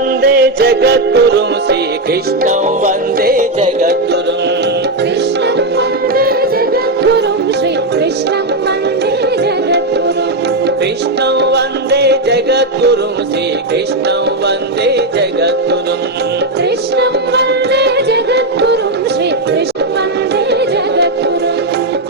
वंदे जगद्गुरुं श्रीकृष्णं वंदे जगद्गुरुं कृष्णं वंदे जगद्गुरुं श्रीकृष्णं वंदे जगद्गुरुं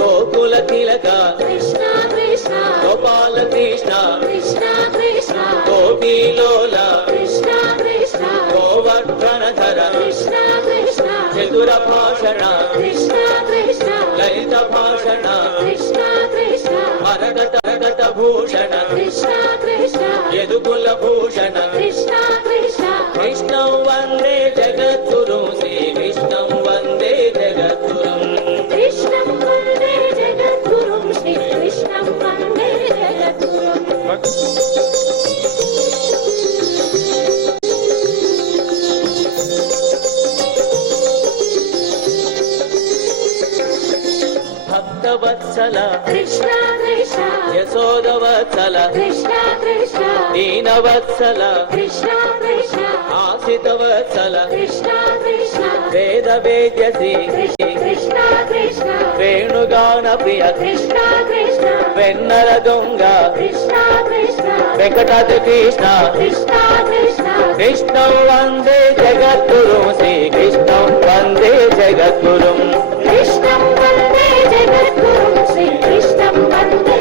गोकुल तिलक कृष्ण कृष्ण गोपाल कृष्ण कृष्ण कृष्ण गोपीलोला कृष्ण कृष्ण गोवर्धनधर कृष्ण कृष्ण चतुर भाषण कृष्ण कृष्ण ललित भाषण कृष्ण कृष्ण मरगत भूषण कृष्ण कृष्ण यदुकुल भूषण कृष्ण कृष्ण कृष्णं वंदे जगद्गुरुं श्रीकृष्णं वंदे जगद्गुरुं कृष्णं वंदे जगद्गुरुं श्रीकृष्णं वंदे जगद्गुरुं भक्तवत्सल कृष्ण कृष्ण यशोदवत्सल कृष्ण कृष्ण दीनवत्सल कृष्ण कृष्ण आसितवत्सल कृष्ण कृष्ण वेद वेद्यसी कृष्ण कृष्ण वेणुगान प्रिय कृष्ण कृष्ण वेन्नर दोंग कृष्ण कृष्ण वेंकटाद्रि कृष्ण कृष्ण कृष्ण कृष्णं वंदे जगद्गुरुं श्रीकृष्णं वंदे जगद्गुरुं कृष्णं वंदे जगद्गुरुं श्रीकृष्णं वंदे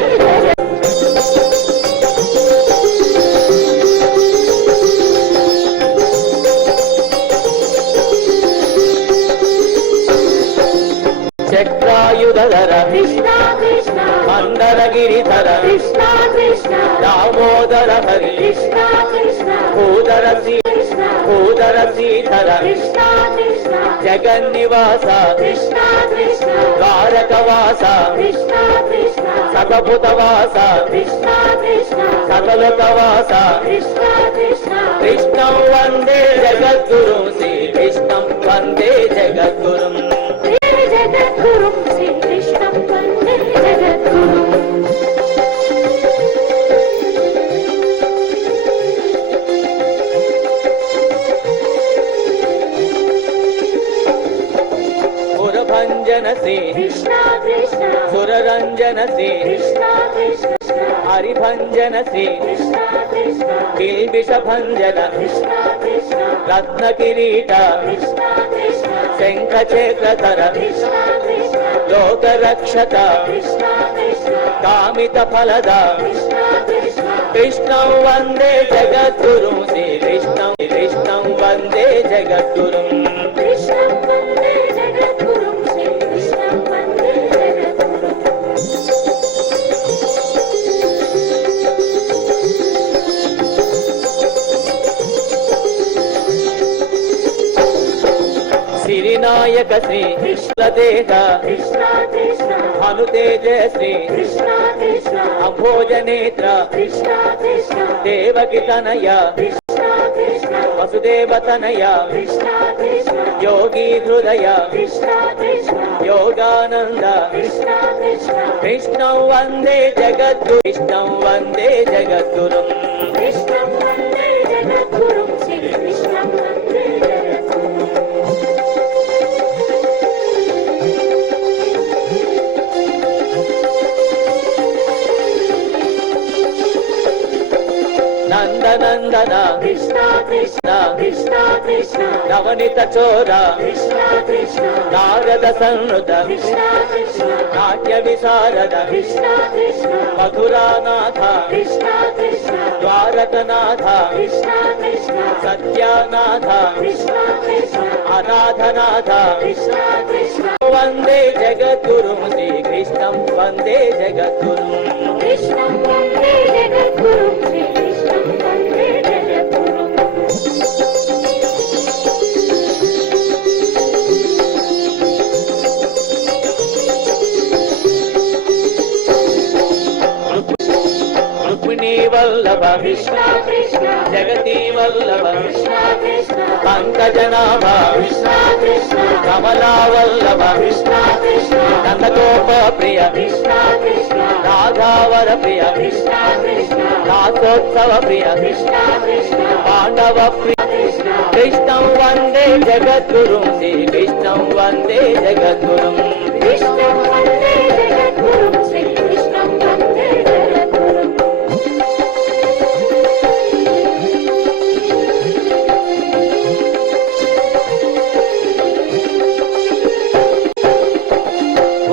चक्रायुधर कृष्ण कृष्ण मंदरगिरिधर कृष्ण कृष्ण दामोदर हरि कृष्ण कृष्ण भूधर कृष्ण भूधर श्रीधर कृष्ण कृष्ण जगन्निवास कृष्ण कृष्ण द्वारकवास कृष्ण कृष्ण सकभूतवास कृष्ण कृष्ण सकलकवास कृष्ण कृष्ण कृष्णं वंदे जगद्गुरुं श्रीकृष्णं वंदे जगद्गुरुं जगद्गुरुं श्रीकृष्णं वंदे जगद्गुरुं सुरभंजन श्री कृष्ण कृष्ण सुररंजन श्री कृष्ण कृष्ण हरिभंजन श्री कृष्ण कृष्ण किल्बिषभंजन कृष्ण कृष्ण रत्न किरीट कृष्ण कृष्ण शंखचक्रधर कृष्ण कृष्ण लोकरक्षक कृष्ण कृष्ण कामित फलद कृष्ण कृष्ण कृष्णं वंदे जगद्गुरुं श्रीकृष्णं कृष्णं वंदे जगद्गुरुं कृष्णं वंदे जगद्गुरुं श्रीकृष्णं वंदे जगद्गुरुं श्रीनायक श्री कृष्ण देह कृष्ण कृष्ण भानुतेज श्री कृष्ण कृष्ण अम्भोजनेत्र कृष्ण कृष्ण देवकी तनय कृष्ण कृष्ण वसुदेव तनय कृष्ण कृष्ण योगी हृदय कृष्ण कृष्ण योगानंद कृष्ण कृष्ण कृष्णं वंदे जगद्गुरुं कृष्णं वंदे जगद्गुरुं कृष्णं वंदे जगद्गुरुं श्रीकृष्णं वंदे जगद्गुरुं नंदनंदन कृष्ण कृष्ण कृष्ण कृष्ण नवनीत चोर कृष्ण कृष्ण नारद संहृत कृष्ण कृष्ण नाट्य विशारद कृष्ण कृष्ण मथुरानाथ कृष्ण कृष्ण द्वारकनाथ कृष्ण कृष्ण सत्यानाथ कृष्ण कृष्ण अनाथनाथ कृष्ण कृष्ण वंदे जगद्गुरुं श्रीकृष्णं वंदे जगद्गुरुं कृष्णं वंदे जगद्गुरुं श्रीकृष्णं वंदे जगद्गुरुं रुक्मिणी वल्लभ कृष्ण कृष्ण जगती वल्लभ कृष्ण कृष्ण पंकजनाभ कृष्ण कृष्ण कमला वल्लभ कृष्ण कृष्ण नंदगोप प्रिय कृष्ण कृष्ण राधावर प्रिय कृष्ण कृष्ण दासोत्सव प्रिय कृष्ण कृष्ण पांडव प्रिय कृष्णं वन्दे जगद्गुरुं श्रीकृष्णं वन्दे जगद्गुरुं कृष्णं वन्दे जगद्गुरुं श्रीकृष्णं वन्दे जगद्गुरुं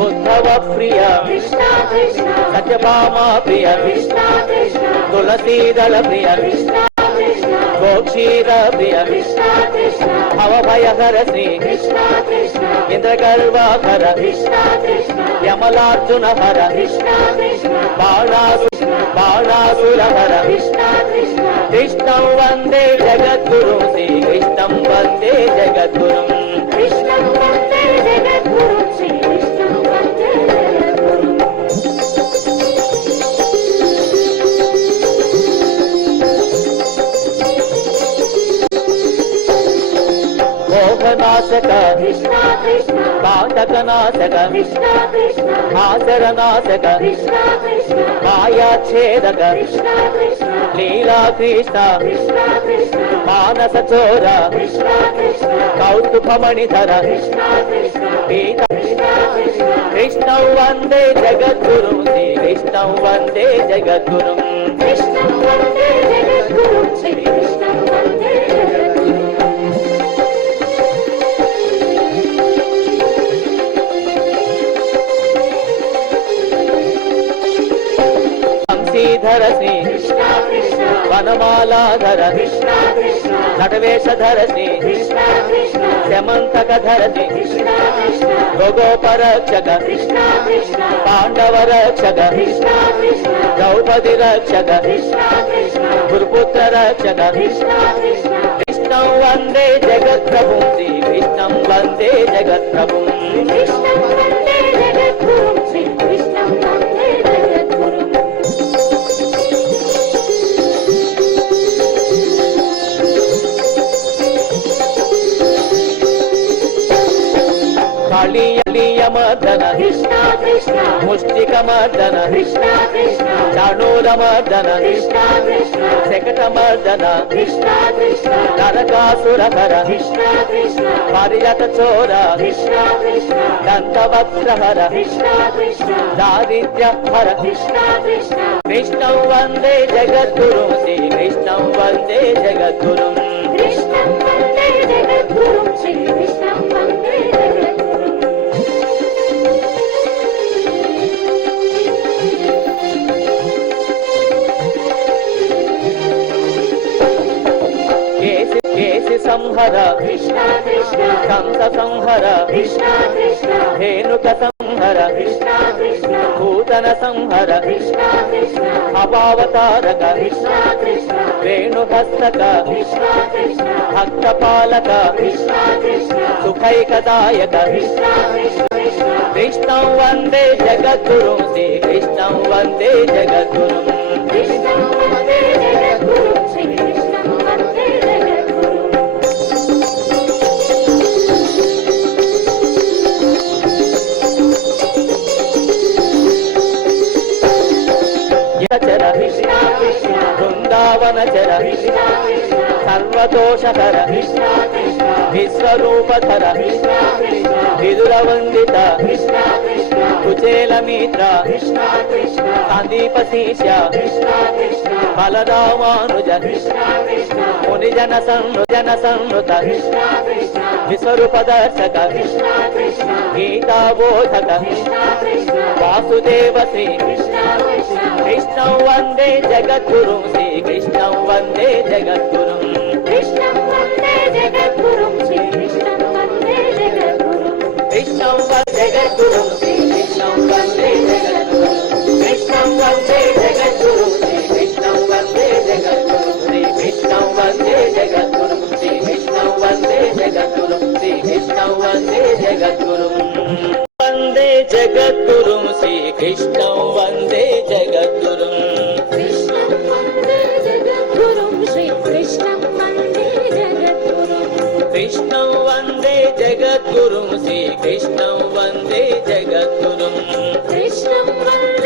उद्धव प्रिय कृष्ण कृष्ण सत्यभामा प्रिय कृष्ण कृष्ण तुलसीदल प्रिय कृष्ण कृष्ण गोक्षीर प्रिय कृष्ण कृष्ण भवभयहर श्री कृष्ण कृष्ण इंद्रगर्वाकर कृष्ण कृष्ण यमलार्जुन हर कृष्ण कृष्ण बाणासुर हर कृष्ण कृष्ण कृष्णं वन्दे जगद्गुरुं श्रीकृष्णं वन्दे जगद्गुरुं कृष्णं वन्दे जगद्गुरुं श्रीकृष्णं वन्दे जगद्गुरुं मोहनाशक कृष्ण कृष्ण पातकनाशक कृष्ण कृष्ण आसरनाशक कृष्ण कृष्ण मायाच्छेदक कृष्ण कृष्ण लीला कृष्ण कृष्ण कृष्ण मानस चोर कृष्ण कृष्ण कौस्तुभमणिधर कृष्ण कृष्ण पीत कृष्ण कृष्ण कृष्णं वन्दे जगद्गुरुं श्रीकृष्णं वन्दे जगद्गुरुं कृष्णं वन्दे जगद्गुरुं श्रीकृष्णं वन्दे जगद्गुरुं वंशीधर श्री कृष्ण कृष्ण वनमालाधर कृष्ण कृष्ण नटवेशधर श्री कृष्ण कृष्ण शमन्तकधर श्री कृष्ण कृष्ण गोगोपरक्षक कृष्ण कृष्ण पाण्डवरक्षक कृष्ण कृष्ण द्रौपदी रक्षक कृष्ण कृष्ण गुरुपुत्र रक्षक कृष्ण कृष्ण कृष्णं वन्दे जगत्प्रभुं श्रीकृष्णं वन्दे जगत्प्रभुं कृष्णं वन्दे जगद्गुरुं श्रीकृष्णं वन्दे जगद्गुरुं कालीयमर्दन कृष्ण कृष्ण मुष्टिकमर्दन कृष्ण कृष्ण चाणूरमर्दन कृष्ण कृष्ण शकटमर्दन कृष्ण कृष्ण नरकासुरहर कृष्ण कृष्ण पारिजात चोर कृष्ण कृष्ण दन्तवक्त्रहर कृष्ण कृष्ण दारिद्र्यहर कृष्ण कृष्ण कृष्णं वन्दे जगद्गुरुं श्रीकृष्णं वन्दे जगद्गुरुं कृष्णं वन्दे जगद्गुरुं श्रीकृष्णं वन्दे जगद्गुरुं केसि संहर कृष्ण कृष्ण कंस संहर कृष्ण कृष्ण धेनुक संहर कृष्ण कृष्ण भूतन संहर कृष्ण कृष्ण अपावतारक कृष्ण कृष्ण वेणुहस्तक कृष्ण कृष्ण भक्तपालक कृष्ण कृष्ण सुखैकदायक कृष्ण कृष्ण कृष्णं वन्दे जगद्गुरुं श्रीकृष्णं वन्दे जगद्गुरुं कृष्णं वन्दे जगद्गुरुं श्रीकृष्णं वन्दे जगद्गुरुं चर कृष्ण कृष्ण वृन्दावनचर कृष्ण कृष्ण सर्वदोषहर कृष्ण कृष्ण विश्वरूपधर कृष्ण कृष्ण विदुरवन्दित कृष्ण कृष्ण कुचेलमित्र कृष्ण कृष्ण सन्दीपशीष कृष्ण कृष्ण बलरामानुज कृष्ण कृष्ण मुनिजन संनुत कृष्ण कृष्ण विश्वरूपदर्शक कृष्ण कृष्ण गीताबोधक कृष्ण कृष्ण वासुदेव श्री कृष्ण कृष्ण कृष्णं वन्दे जगद्गुरुं श्रीकृष्णं वन्दे जगद्गुरुं कृष्णं वन्दे जगद्गुरुं श्रीकृष्णं वन्दे जगद्गुरुं कृष्णं वन्दे जगद्गुरुं श्रीकृष्णं वन्दे जगद्गुरुं कृष्णं वन्दे जगद्गुरुं श्रीकृष्णं वन्दे जगद्गुरुं श्रीकृष्णं वन्दे जगद्गुरुं श्रीकृष्णं वन्दे जगद्गुरुं श्रीकृष्णं वन्दे जगद्गुरुं वन्दे जगद्गुरुं श्रीकृष्णं वन्दे जगद्गुरुं कृष्णं वन्दे जगद्गुरुं श्रीकृष्णं वन्दे जगद्गुरुं कृष्णं वन्दे जगद्गुरुं श्रीकृष्णं वन्दे जगद्गुरुं कृष्णं वन्दे